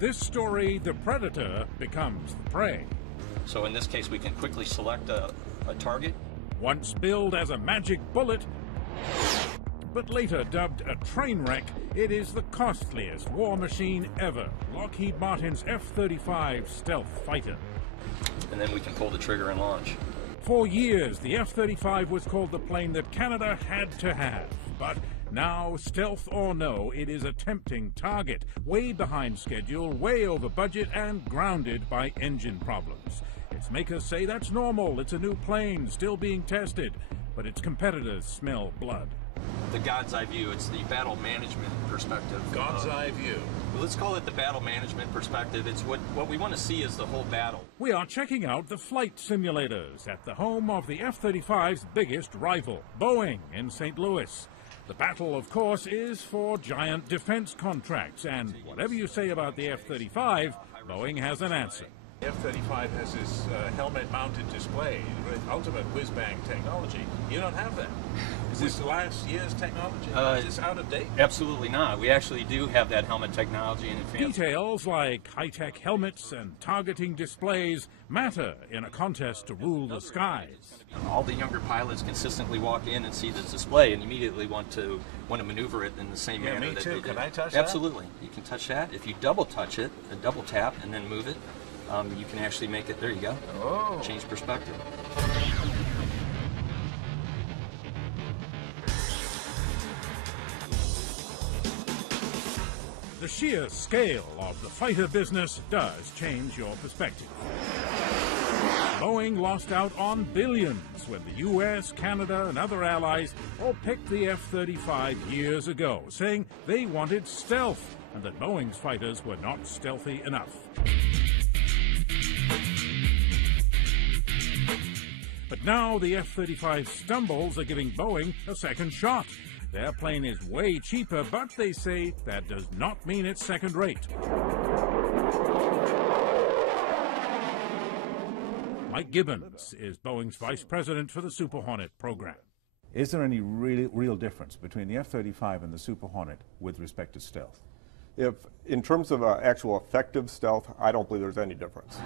In this story, the predator becomes the prey. So in this case, we can quickly select a target. Once billed as a magic bullet, but later dubbed a train wreck, it is the costliest war machine ever, Lockheed Martin's F-35 stealth fighter. And then we can pull the trigger and launch. For years, the F-35 was called the plane that Canada had to have. But now, stealth or no, it is a tempting target, way behind schedule, way over budget, and grounded by engine problems. Its makers say that's normal, it's a new plane, still being tested, but its competitors smell blood. The God's eye view, it's the battle management perspective. God's eye view. Let's call it the battle management perspective. It's what we want to see is the whole battle. We are checking out the flight simulators at the home of the F-35's biggest rival, Boeing in St. Louis. The battle, of course, is for giant defense contracts, and whatever you say about the F-35, Boeing has an answer. The F-35 has this helmet-mounted display with ultimate whiz-bang technology. You don't have that. Is this last year's technology? Is this out of date? Absolutely not. We actually do have that helmet technology in advance. Details like high-tech helmets and targeting displays matter in a contest to rule the skies. All the younger pilots consistently walk in and see the display and immediately want to maneuver it in the same manner me that too. they did. Can I touch that? Absolutely. You can touch that. If you double touch it, a double tap, and then move it, you can actually make it, there you go, change perspective. The sheer scale of the fighter business does change your perspective. Boeing lost out on billions when the US, Canada, and other allies all picked the F-35 years ago, saying they wanted stealth and that Boeing's fighters were not stealthy enough. But now the F-35 stumbles are giving Boeing a second shot. Their plane is way cheaper, but they say that does not mean it's second-rate. Mike Gibbons is Boeing's vice president for the Super Hornet program. Is there any real difference between the F-35 and the Super Hornet with respect to stealth? If, in terms of actual effective stealth, I don't believe there's any difference.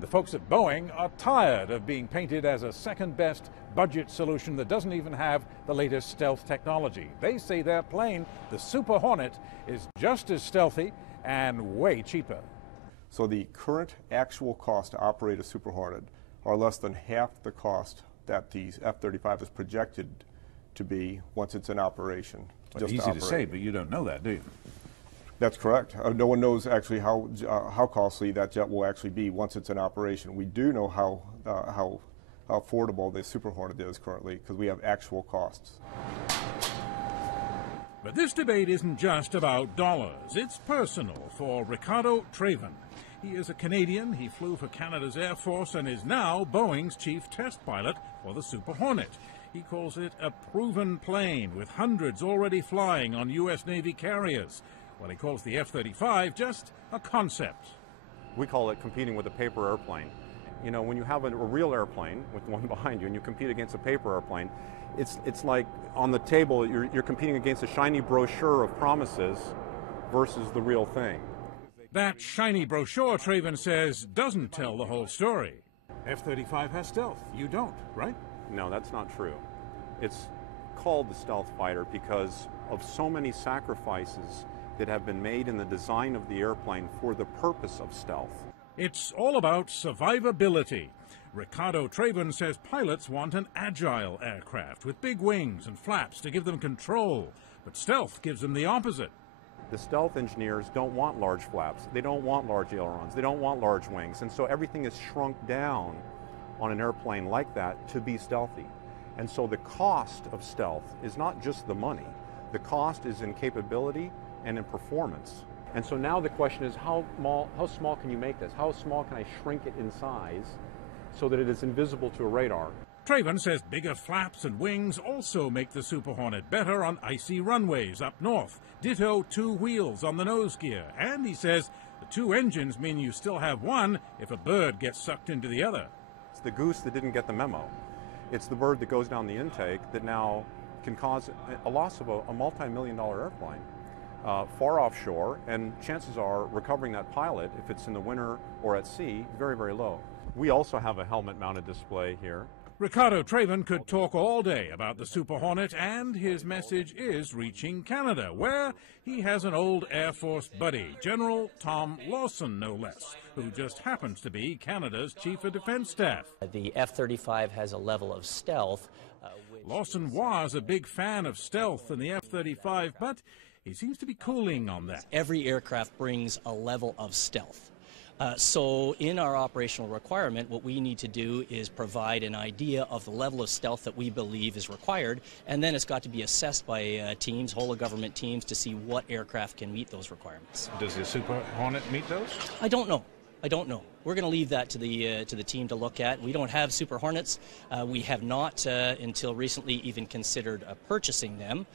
The folks at Boeing are tired of being painted as a second-best budget solution that doesn't even have the latest stealth technology. They say their plane, the Super Hornet, is just as stealthy and way cheaper. So the current actual cost to operate a Super Hornet are less than half the cost that the F-35 is projected to be once it's in operation. Well, easy to say, but you don't know that, do you? That's correct. No one knows actually how costly that jet will actually be once it's in operation. We do know how affordable the Super Hornet is currently because we have actual costs. But this debate isn't just about dollars. It's personal for Richardo Traven. He is a Canadian. He flew for Canada's Air Force and is now Boeing's chief test pilot for the Super Hornet. He calls it a proven plane with hundreds already flying on U.S. Navy carriers. Well, he calls the F-35 just a concept. We call it competing with a paper airplane. You know, when you have a real airplane with one behind you and you compete against a paper airplane, it's like on the table you're competing against a shiny brochure of promises versus the real thing. That shiny brochure, Traven says, doesn't tell the whole story. F-35 has stealth. You don't, right? No, that's not true. It's called the stealth fighter because of so many sacrifices that have been made in the design of the airplane for the purpose of stealth. It's all about survivability. Richardo Traven says pilots want an agile aircraft with big wings and flaps to give them control, but stealth gives them the opposite. The stealth engineers don't want large flaps, they don't want large ailerons, they don't want large wings, and so everything is shrunk down on an airplane like that to be stealthy. And so the cost of stealth is not just the money, the cost is in capability and in performance. And so now the question is how small can you make this? How small can I shrink it in size so that it is invisible to a radar? Traven says bigger flaps and wings also make the Super Hornet better on icy runways up north. Ditto 2 wheels on the nose gear. And he says the 2 engines mean you still have one if a bird gets sucked into the other. It's the goose that didn't get the memo. It's the bird that goes down the intake that now can cause a loss of a multi-million-dollar airplane. far offshore, and chances are recovering that pilot, if it's in the winter or at sea, very, very low. We also have a helmet-mounted display here. Richardo Traven could talk all day about the Super Hornet, and his message is reaching Canada, where he has an old Air Force buddy, General Tom Lawson, no less, who just happens to be Canada's Chief of Defense Staff. The F-35 has a level of stealth. Lawson was a big fan of stealth in the F-35, but he seems to be cooling on that. Every aircraft brings a level of stealth. So in our operational requirement, what we need to do is provide an idea of the level of stealth that we believe is required, and then it's got to be assessed by teams, whole of government teams, to see what aircraft can meet those requirements. Does the Super Hornet meet those? I don't know. We're going to leave that to the team to look at. We don't have Super Hornets. We have not, until recently, even considered purchasing them.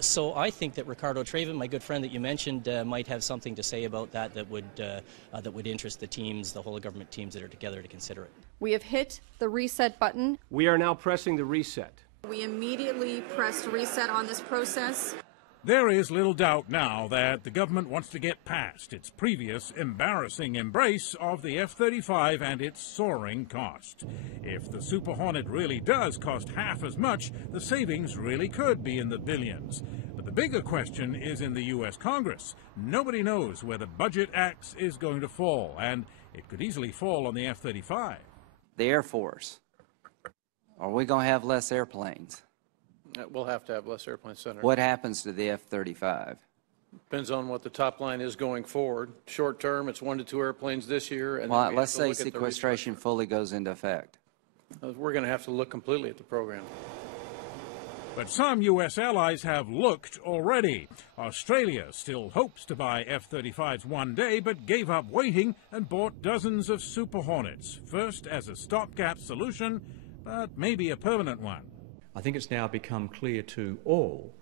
So I think that Richardo Traven, my good friend that you mentioned, might have something to say about that would interest the teams, the whole of government teams that are together to consider it. We have hit the reset button. We are now pressing the reset. We immediately pressed reset on this process. There is little doubt now that the government wants to get past its previous embarrassing embrace of the F-35 and its soaring cost. If the Super Hornet really does cost half as much, the savings really could be in the billions. But the bigger question is in the U.S. Congress. Nobody knows where the budget axe is going to fall, and it could easily fall on the F-35. The Air Force. Are we going to have less airplanes? We'll have to have less airplanes, Senator. What happens to the F-35? Depends on what the top line is going forward. Short term, it's 1 to 2 airplanes this year. And well, let's say sequestration fully goes into effect. We're going to have to look completely at the program. But some U.S. allies have looked already. Australia still hopes to buy F-35s one day, but gave up waiting and bought dozens of Super Hornets, first as a stopgap solution, but maybe a permanent one. I think it's now become clear to all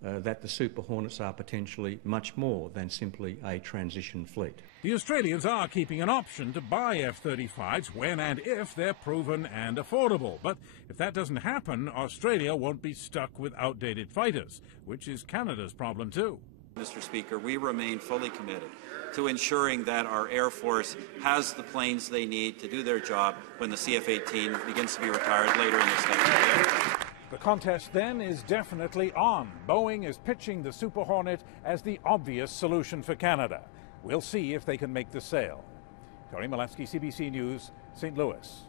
that the Super Hornets are potentially much more than simply a transition fleet. The Australians are keeping an option to buy F-35s when and if they're proven and affordable. But if that doesn't happen, Australia won't be stuck with outdated fighters, which is Canada's problem too. Mr. Speaker, we remain fully committed to ensuring that our Air Force has the planes they need to do their job when the CF-18 begins to be retired later in this decade. The contest then is definitely on. Boeing is pitching the Super Hornet as the obvious solution for Canada. We'll see if they can make the sale. Corey Malewski, CBC News, St. Louis.